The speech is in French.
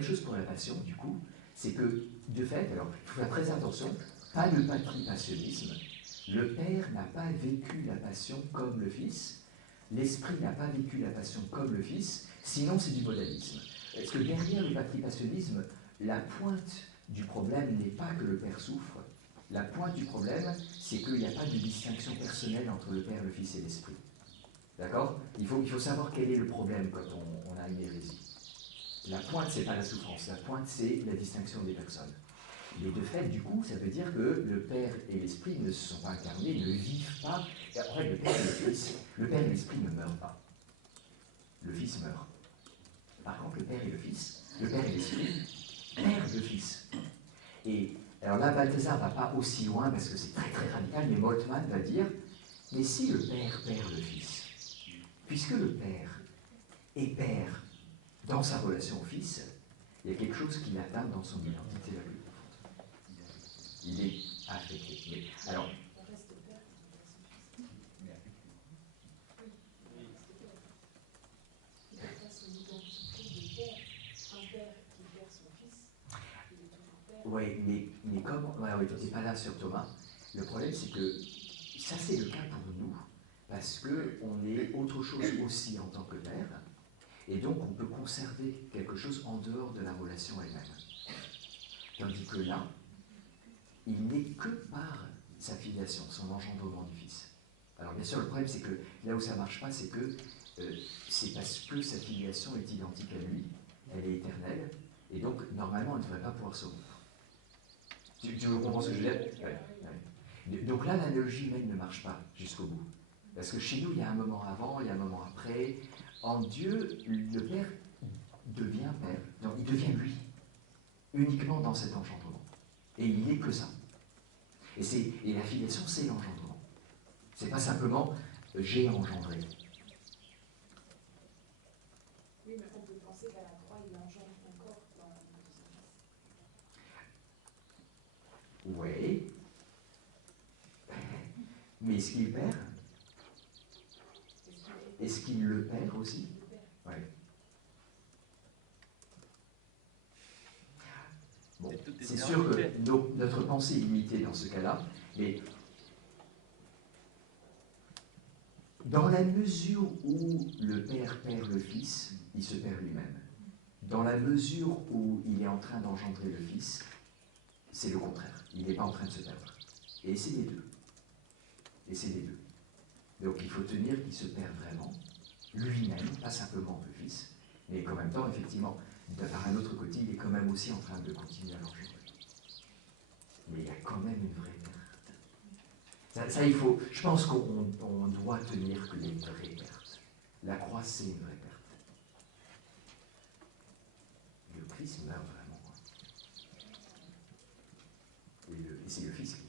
même chose pour la passion, du coup, c'est que, de fait, alors, il faut faire très attention, pas le patripassionnisme. Le Père n'a pas vécu la passion comme le Fils, l'Esprit n'a pas vécu la passion comme le Fils, sinon c'est du modalisme. Parce que derrière le patripassionnisme, la pointe du problème n'est pas que le Père souffre, la pointe du problème, c'est qu'il n'y a pas de distinction personnelle entre le Père, le Fils et l'Esprit. D'accord ? Il faut savoir quel est le problème quand on a une hérésie. La pointe, c'est pas la souffrance, la pointe, c'est la distinction des personnes. Mais de fait, du coup, ça veut dire que le Père et l'Esprit ne se sont pas incarnés, ne vivent pas. En fait, le Père et l'Esprit ne meurent pas. Le Fils meurt. Par contre, le Père et l'Esprit perdent le Fils. Et alors là, Balthazar ne va pas aussi loin parce que c'est très très radical, mais Moltmann va dire, mais si le Père perd le Fils, puisque le Père est Père dans sa relation au Fils, il y a quelque chose qui l'atteint dans son identité la plus profonde. Il est affecté. Mais, alors, oui, mais comme ouais, tu n'es pas là sur Thomas, le problème c'est que ça c'est le cas pour nous, parce qu'on est autre chose aussi en tant que père, et donc on peut conserver quelque chose en dehors de la relation elle-même. Tandis que là, il n'est que par sa filiation, son engendrement du Fils. Alors bien sûr, le problème c'est que là où ça ne marche pas, c'est que c'est parce que sa filiation est identique à lui, elle est éternelle, et donc normalement elle ne devrait pas pouvoir se rompre. Tu comprends ce que je veux dire? Ouais. Donc là, l'analogie humaine ne marche pas jusqu'au bout. Parce que chez nous, il y a un moment avant, il y a un moment après. En Dieu, le Père devient Père. Donc il devient lui, uniquement dans cet engendrement. Et il n'est que ça. Et la filiation, c'est l'engendrement. C'est pas simplement j'ai engendré. Oui, mais on peut penser qu'à la croix, il engendre encore dans la vie de son fils. Oui. Mais est-ce qu'il perd? Est-ce qu'il le perd aussi? Oui. Bon, c'est sûr que notre pensée est limitée dans ce cas-là, mais dans la mesure où le Père perd le Fils, il se perd lui-même. Dans la mesure où il est en train d'engendrer le Fils, c'est le contraire. Il n'est pas en train de se perdre. Et c'est les deux. Et c'est les deux. Donc il faut tenir qu'il se perd vraiment, lui-même, pas simplement le Fils, mais qu'en même temps, effectivement, par un autre côté, il est quand même aussi en train de continuer à l'engendrer. Mais il y a quand même une vraie perte. Ça il faut. Je pense qu'on doit tenir qu'il y a une vraie perte. La croix, c'est une vraie perte. Le Christ meurt vraiment. Et c'est le Fils qui